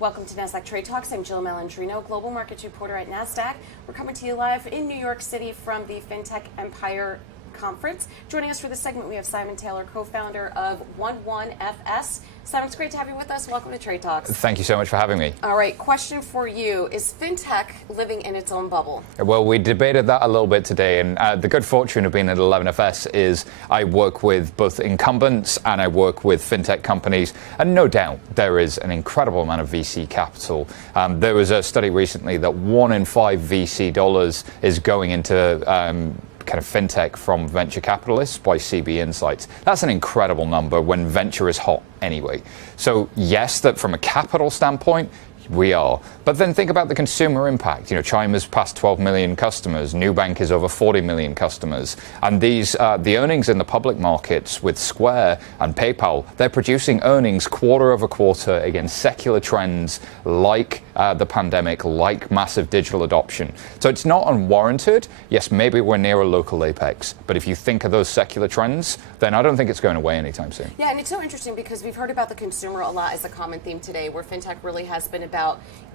Welcome to Nasdaq Trade Talks. I'm Jill Malandrino, Global Markets Reporter at Nasdaq. We're coming to you live in New York City from the Fintech Empire Conference. Joining us for this segment, we have Simon Taylor, co-founder of 11FS. Simon, it's great to have you with us. Welcome to Trade Talks. Thank you so much for having me. All right, question for you. Is Fintech living in its own bubble? Well, we debated that a little bit today, and the good fortune of being at 11FS is I work with both incumbents and I work with Fintech companies, and no doubt there is an incredible amount of VC capital. There was a study recently that 1 in 5 VC dollars is going into kind of fintech from venture capitalists by CB Insights. That's an incredible number when venture is hot anyway. So yes, that from a capital standpoint, we are. But then think about the consumer impact. You know, Chima's past 12 million customers. Nubank is over 40 million customers. And these, the earnings in the public markets with Square and PayPal, they're producing earnings quarter over quarter against secular trends like the pandemic, like massive digital adoption. So it's not unwarranted. Yes, maybe we're near a local apex. But if you think of those secular trends, then I don't think it's going away anytime soon. Yeah, and it's so interesting because we've heard about the consumer a lot as a common theme today, where Fintech really has been about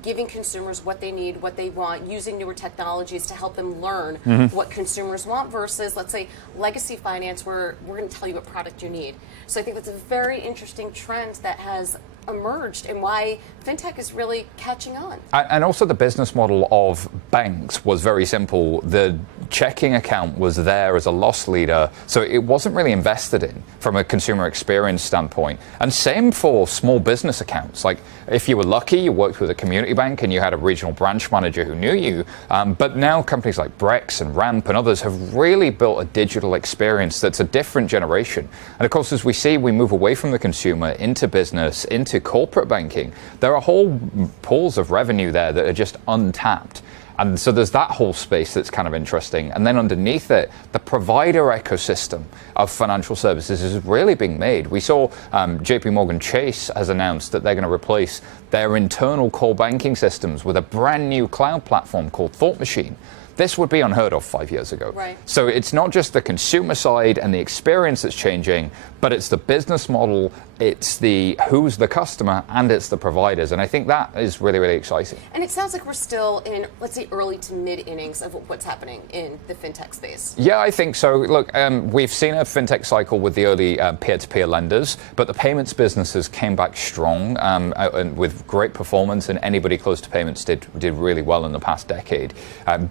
giving consumers what they need, what they want, using newer technologies to help them learn what consumers want versus, let's say, legacy finance where we're going to tell you what product you need. So I think that's a very interesting trend that has emerged and why Fintech is really catching on. And also the business model of banks was very simple. The checking account was there as a loss leader, so it wasn't really invested in from a consumer experience standpoint. And same for small business accounts. Like if you were lucky, you worked with a community bank and you had a regional branch manager who knew you. But now companies like Brex and Ramp and others have really built a digital experience that's a different generation. And of course, as we see, we move away from the consumer into business, into corporate banking. There are whole pools of revenue there that are just untapped. And so there's that whole space that's kind of interesting. And then underneath it, the provider ecosystem of financial services is really being made. We saw JP Morgan Chase has announced that they're going to replace their internal core banking systems with a brand new cloud platform called Thought Machine. This would be unheard of 5 years ago. Right. So it's not just the consumer side and the experience that's changing, but it's the business model, it's the who's the customer, and it's the providers. And I think that is really, really exciting. And it sounds like we're still in, let's say, early to mid innings of what's happening in the fintech space. Yeah, I think so. Look, we've seen a fintech cycle with the early peer-to-peer lenders, but the payments businesses came back strong and with great performance, and anybody close to payments did really well in the past decade.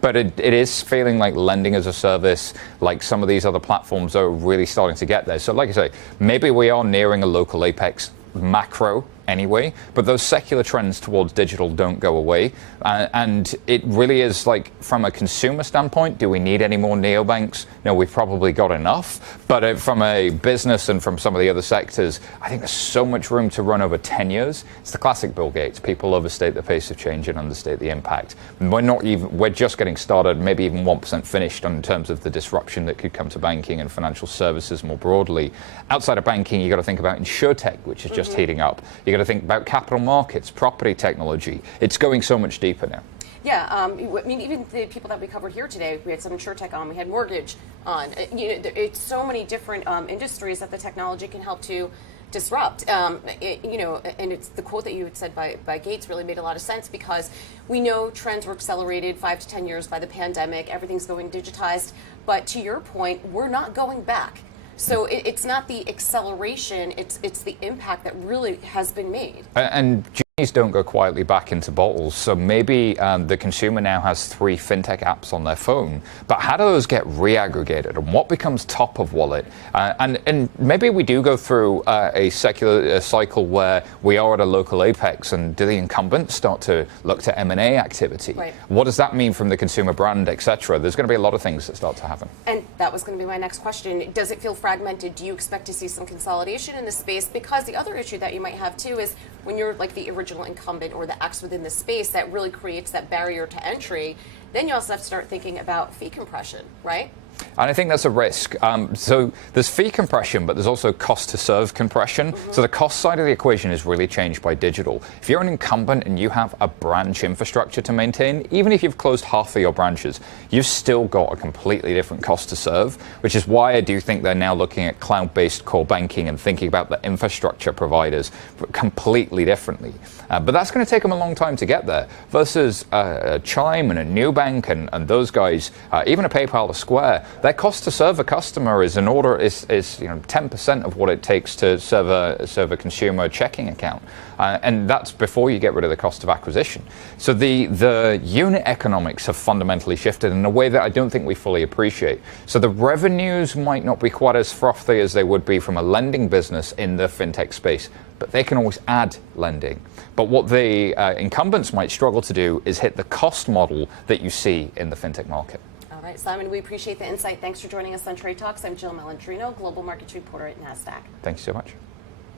But it is feeling like lending as a service, like some of these other platforms are really starting to get there. So like I say, maybe we are nearing a local apex macro anyway, but those secular trends towards digital don't go away. And it really is like, from a consumer standpoint, do we need any more neobanks? No, we've probably got enough. But from a business and from some of the other sectors, I think there's so much room to run over 10 years. It's the classic Bill Gates. People overstate the pace of change and understate the impact. And we're just getting started, maybe even 1% finished in terms of the disruption that could come to banking and financial services more broadly. Outside of banking, you got to think about insurtech, which is just heating up. You got to think about capital markets, property technology. It's going so much deeper now. Yeah, I mean, even the people that we covered here today, we had some insurtech on, we had mortgage on. You know, it's so many different industries that the technology can help to disrupt. You know, and it's the quote that you had said by Gates really made a lot of sense, because we know trends were accelerated 5 to 10 years by the pandemic. Everything's going digitized. But to your point, we're not going back. So it's not the acceleration, it's the impact that really has been made. And genies don't go quietly back into bottles. So maybe the consumer now has 3 fintech apps on their phone. But how do those get reaggregated? And what becomes top of wallet? And maybe we do go through a secular cycle where we are at a local apex. And do the incumbents start to look to M&A activity? Right. What does that mean from the consumer brand, et cetera? There's going to be a lot of things that start to happen. And that was going to be my next question. Does it feel fragmented? Do you expect to see some consolidation in the space? Because the other issue that you might have too is when you're like the original incumbent or the X within the space, that really creates that barrier to entry. Then you also have to start thinking about fee compression, right? And I think that's a risk. So there's fee compression, but there's also cost to serve compression. So the cost side of the equation is really changed by digital. If you're an incumbent and you have a branch infrastructure to maintain, even if you've closed half of your branches, you've still got a completely different cost to serve, which is why I do think they're now looking at cloud-based core banking and thinking about the infrastructure providers completely differently. But that's going to take them a long time to get there, versus a Chime and a Nubank and those guys, even a PayPal or Square. Their cost to serve a customer is 10% of what it takes to serve a consumer checking account, and that's before you get rid of the cost of acquisition. So the unit economics have fundamentally shifted in a way that I don't think we fully appreciate. So the revenues might not be quite as frothy as they would be from a lending business in the fintech space, but they can always add lending. But what the incumbents might struggle to do is hit the cost model that you see in the fintech market. All right, Simon, we appreciate the insight. Thanks for joining us on Trade Talks. I'm Jill Malandrino, Global Markets Reporter at Nasdaq. Thank you so much.